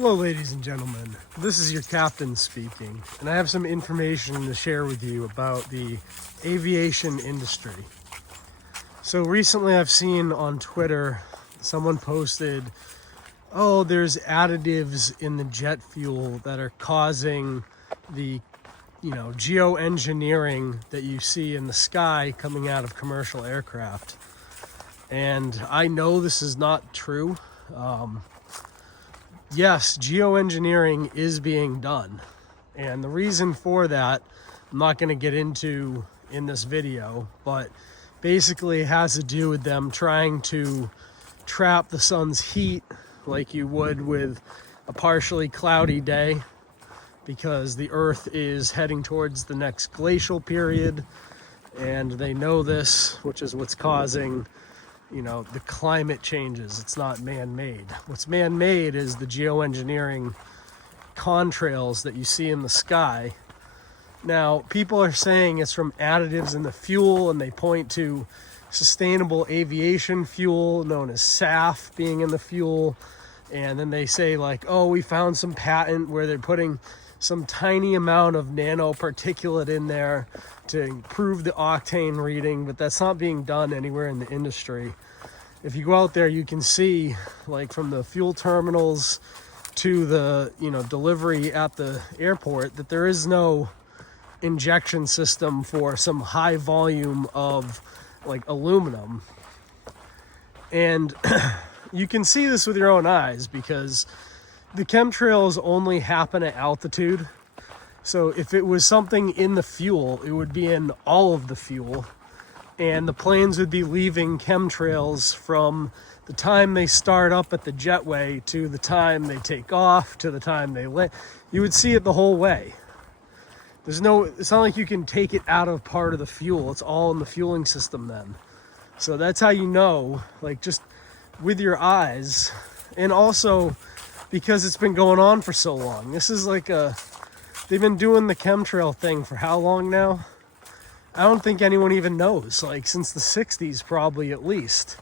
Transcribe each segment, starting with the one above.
Hello ladies and gentlemen, this is your captain speaking, and I have some information to share with you about the aviation industry. So recently I've seen on Twitter, someone posted, oh, there's additives in the jet fuel that are causing the, Geo Engineering that you see in the sky coming out of commercial aircraft. And I know this is not true. Yes, Geo Engineering is being done. And the reason for that, I'm not going to get into in this video, but basically it has to do with them trying to trap the sun's heat like you would with a partially cloudy day, because the Earth is heading towards the next glacial period, and they know this, which is what's causing the climate changes. It's not man-made. What's man-made is the geoengineering contrails that you see in the sky. Now, people are saying it's from additives in the fuel, and they point to sustainable aviation fuel known as SAF being in the fuel. And then they say like, oh, we found some patent where they're putting some tiny amount of nanoparticulate in there to improve the octane reading, but that's not being done anywhere in the industry. If you go out there, you can see, like, from the fuel terminals to the delivery at the airport, that there is no injection system for some high volume of like aluminum. And you can see this with your own eyes, because the chemtrails only happen at altitude. So if it was something in the fuel, it would be in all of the fuel, and the planes would be leaving chemtrails from the time they start up at the jetway to the time they take off to the time they land. You would see it the whole way. It's not like you can take it out of part of the fuel. It's all in the fueling system then. So that's how you know, like, just with your eyes. And also because it's been going on for so long. This is like they've been doing the chemtrail thing for how long now? I don't think anyone even knows, like since the 60s probably, at least,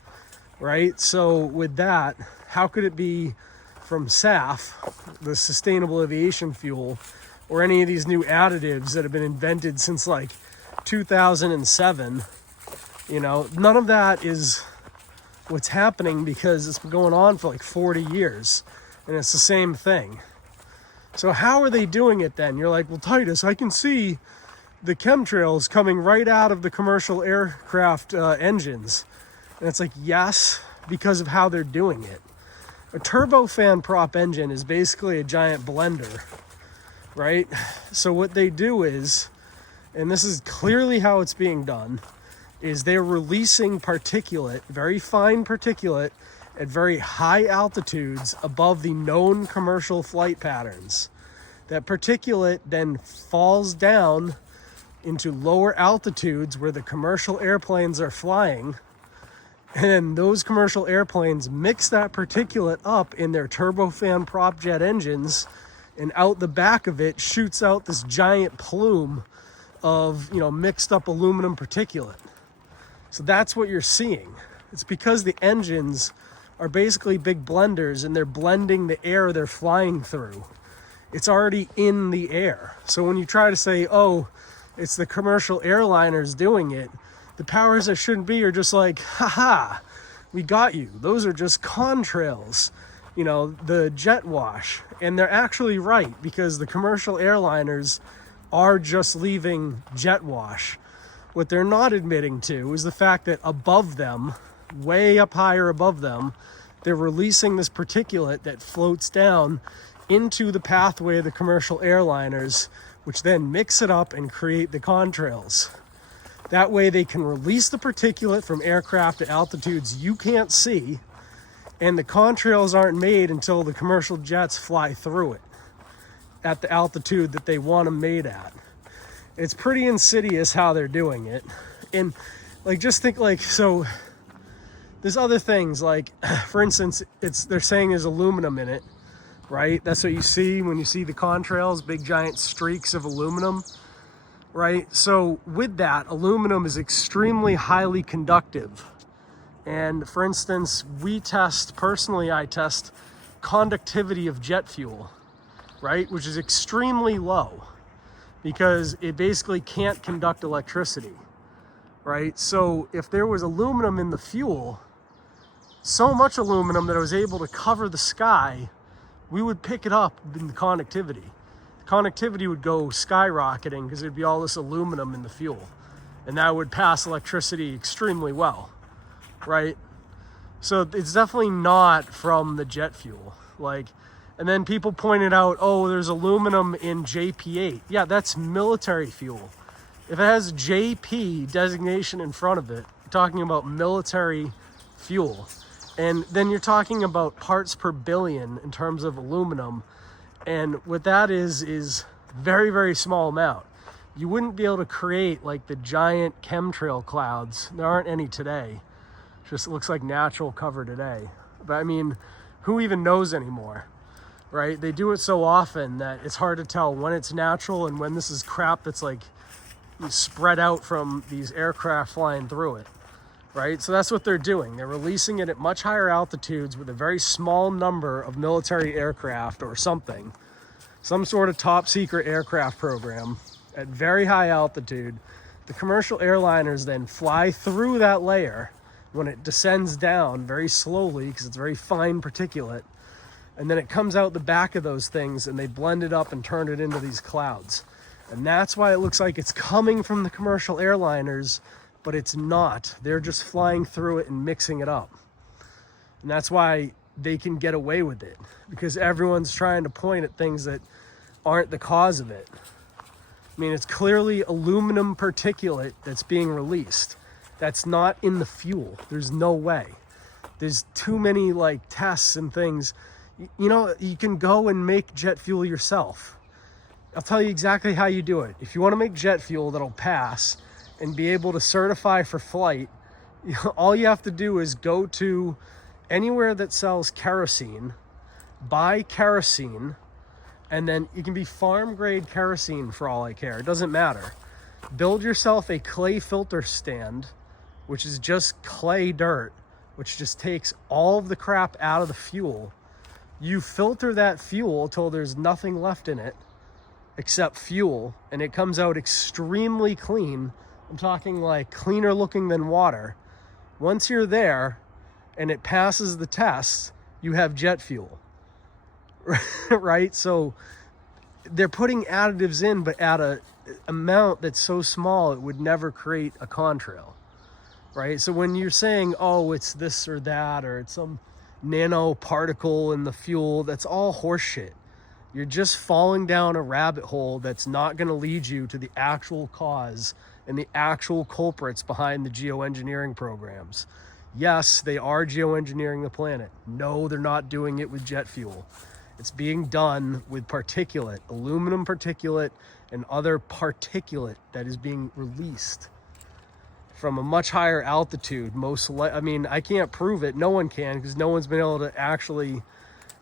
right? So with that, how could it be from SAF, the sustainable aviation fuel, or any of these new additives that have been invented since like 2007? None of that is what's happening, because it's been going on for like 40 years and it's the same thing. So how are they doing it then? You're like, well, Titus, I can see the chemtrails coming right out of the commercial aircraft engines. And it's like, yes, because of how they're doing it. A turbofan prop engine is basically a giant blender, right? So what they do is, and this is clearly how it's being done, is they're releasing particulate, very fine particulate, at very high altitudes above the known commercial flight patterns. That particulate then falls down into lower altitudes where the commercial airplanes are flying, and those commercial airplanes mix that particulate up in their turbofan prop jet engines, and out the back of it shoots out this giant plume of mixed up aluminum particulate. So that's what you're seeing. It's because the engines are basically big blenders, and they're blending the air they're flying through. It's already in the air. So when you try to say, oh, it's the commercial airliners doing it, the powers that shouldn't be are just like, haha, we got you. Those are just contrails, the jet wash. And they're actually right, because the commercial airliners are just leaving jet wash. What they're not admitting to is the fact that above them, way up higher above them, they're releasing this particulate that floats down into the pathway of the commercial airliners, which then mix it up and create the contrails. That way they can release the particulate from aircraft at altitudes you can't see, and the contrails aren't made until the commercial jets fly through it at the altitude that they want them made at. It's pretty insidious how they're doing it. And just think, so there's other things, like, for instance, they're saying there's aluminum in it, right? That's what you see when you see the contrails, big giant streaks of aluminum, right? So with that, aluminum is extremely highly conductive. And for instance, I test conductivity of jet fuel, right? Which is extremely low because it basically can't conduct electricity, right? So if there was aluminum in the fuel, so much aluminum that it was able to cover the sky, we would pick it up in the conductivity. The conductivity would go skyrocketing because there'd be all this aluminum in the fuel, and that would pass electricity extremely well, right? So it's definitely not from the jet fuel. Like, and then people pointed out, oh, there's aluminum in JP8. Yeah, that's military fuel. If it has JP designation in front of it, you're talking about military fuel. And then you're talking about parts per billion in terms of aluminum. And what that is very, very small amount. You wouldn't be able to create like the giant chemtrail clouds. There aren't any today. It just looks like natural cover today. But I mean, who even knows anymore, right? They do it so often that it's hard to tell when it's natural and when this is crap that's like spread out from these aircraft flying through it. Right? So that's what they're doing. They're releasing it at much higher altitudes with a very small number of military aircraft or something. Some sort of top secret aircraft program at very high altitude. The commercial airliners then fly through that layer when it descends down very slowly because it's very fine particulate. And then it comes out the back of those things and they blend it up and turn it into these clouds. And that's why it looks like it's coming from the commercial airliners, but it's not. They're just flying through it and mixing it up. And that's why they can get away with it, because everyone's trying to point at things that aren't the cause of it. I mean, it's clearly aluminum particulate that's being released. That's not in the fuel. There's no way. There's too many like tests and things. You know, you can go and make jet fuel yourself. I'll tell you exactly how you do it. If you want to make jet fuel that'll pass and be able to certify for flight, all you have to do is go to anywhere that sells kerosene, buy kerosene, and then you can be farm grade kerosene for all I care. It doesn't matter. Build yourself a clay filter stand, which is just clay dirt, which just takes all of the crap out of the fuel. You filter that fuel till there's nothing left in it except fuel, and it comes out extremely clean. I'm talking like cleaner looking than water. Once you're there and it passes the test, you have jet fuel, right? So they're putting additives in, but at a amount that's so small, it would never create a contrail, right? So when you're saying, oh, it's this or that, or it's some nanoparticle in the fuel, that's all horseshit. You're just falling down a rabbit hole that's not going to lead you to the actual cause and the actual culprits behind the geoengineering programs. Yes, they are geoengineering the planet. No, they're not doing it with jet fuel. It's being done with particulate, aluminum particulate, and other particulate that is being released from a much higher altitude. I mean, I can't prove it. No one can, because no one's been able to actually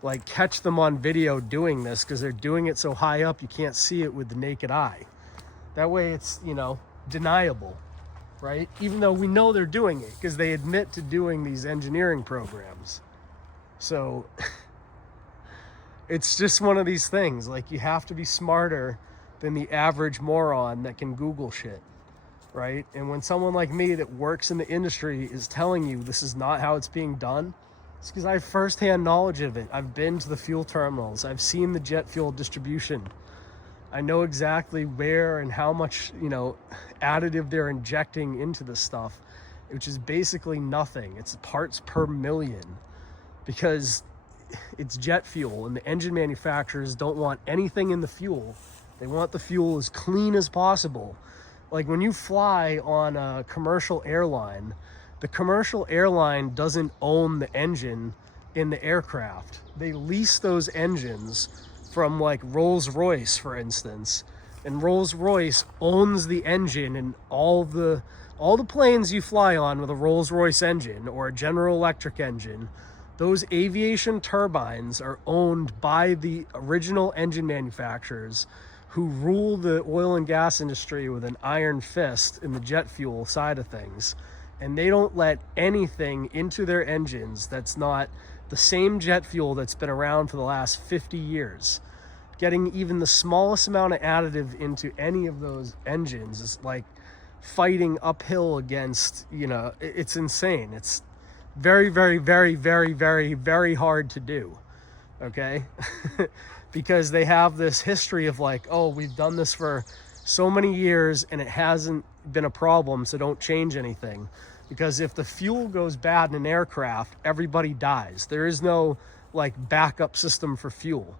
like catch them on video doing this, because they're doing it so high up you can't see it with the naked eye. That way it's, you know, deniable, right? Even though we know they're doing it because they admit to doing these engineering programs. So it's just one of these things, like you have to be smarter than the average moron that can Google shit, right? And when someone like me that works in the industry is telling you this is not how it's being done, it's because I have firsthand knowledge of it. I've been to the fuel terminals. I've seen the jet fuel distribution. I know exactly where and how much, you know, additive they're injecting into this stuff, which is basically nothing. It's parts per million, because it's jet fuel and the engine manufacturers don't want anything in the fuel. They want the fuel as clean as possible. Like when you fly on a commercial airline, the commercial airline doesn't own the engine in the aircraft. They lease those engines from like Rolls-Royce, for instance, and Rolls-Royce owns the engine in all the planes you fly on with a Rolls-Royce engine or a General Electric engine. Those aviation turbines are owned by the original engine manufacturers who rule the oil and gas industry with an iron fist in the jet fuel side of things. And they don't let anything into their engines that's not The same jet fuel that's been around for the last 50 years. Getting even the smallest amount of additive into any of those engines is like fighting uphill against, you know, it's insane. It's very, very, very, very, very, very hard to do, okay? Because they have this history of like, oh, we've done this for so many years and it hasn't been a problem, so don't change anything. Because if the fuel goes bad in an aircraft, everybody dies. There is no like backup system for fuel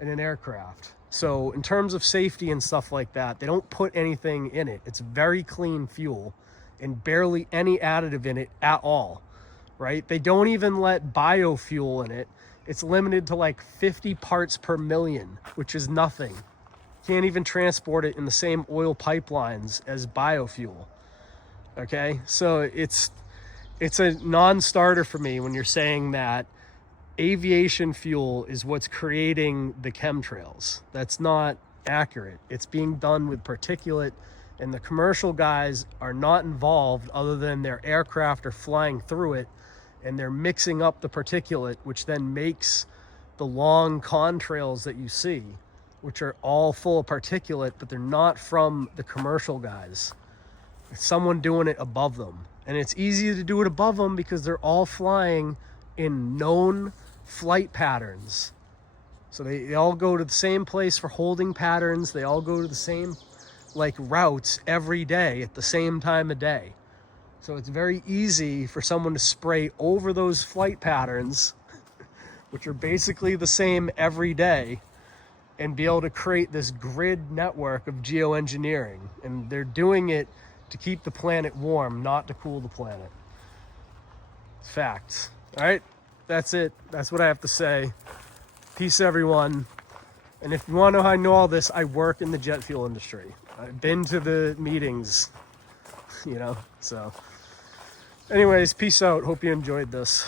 in an aircraft. So in terms of safety and stuff like that, they don't put anything in it. It's very clean fuel and barely any additive in it at all, right? They don't even let biofuel in it. It's limited to like 50 parts per million, which is nothing. Can't even transport it in the same oil pipelines as biofuel. Okay, so it's a non-starter for me when you're saying that aviation fuel is what's creating the chemtrails. That's not accurate. It's being done with particulate, and the commercial guys are not involved other than their aircraft are flying through it and they're mixing up the particulate, which then makes the long contrails that you see, which are all full of particulate, but they're not from the commercial guys. It's someone doing it above them. And it's easy to do it above them because they're all flying in known flight patterns. So they all go to the same place for holding patterns. They all go to the same like routes every day at the same time of day. So it's very easy for someone to spray over those flight patterns, which are basically the same every day, and be able to create this grid network of geoengineering. And they're doing it to keep the planet warm, not to cool the planet. It's facts. All right, that's it. That's what I have to say. Peace, everyone. And if you want to know how I know all this, I work in the jet fuel industry. I've been to the meetings, you know, so. Anyways, peace out. Hope you enjoyed this.